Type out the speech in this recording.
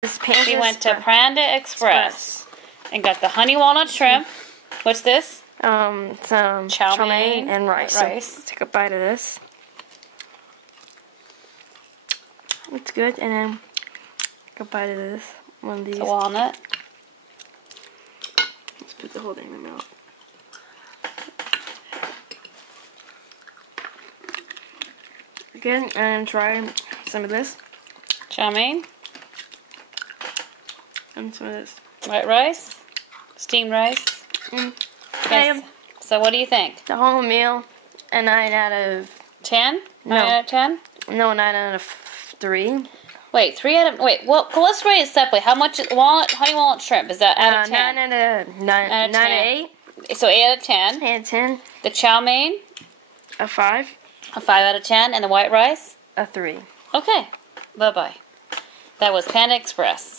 We went to Panda Express and got the honey walnut shrimp. What's this? Some chow mein and rice. So take a bite of this. It's good, and then take a bite of this. One of these. The walnut. Let's put the whole thing in my mouth. Again, and try some of this. Chow mein. And some of this. White rice. Steamed rice. Yes. So what do you think? The whole meal, a 9 out of 10? No. 9 out of 10? No, 9 out of 3. Wait, 3 out of... Wait, well, let's rate it separately. How much is honey walnut shrimp? Is that out of 10? 9 out of 9 out of 8. So 8 out of 10. 8 out of 10. The chow mein? A 5. A 5 out of 10. And the white rice? A 3. Okay. Bye-bye. That was Panda Express.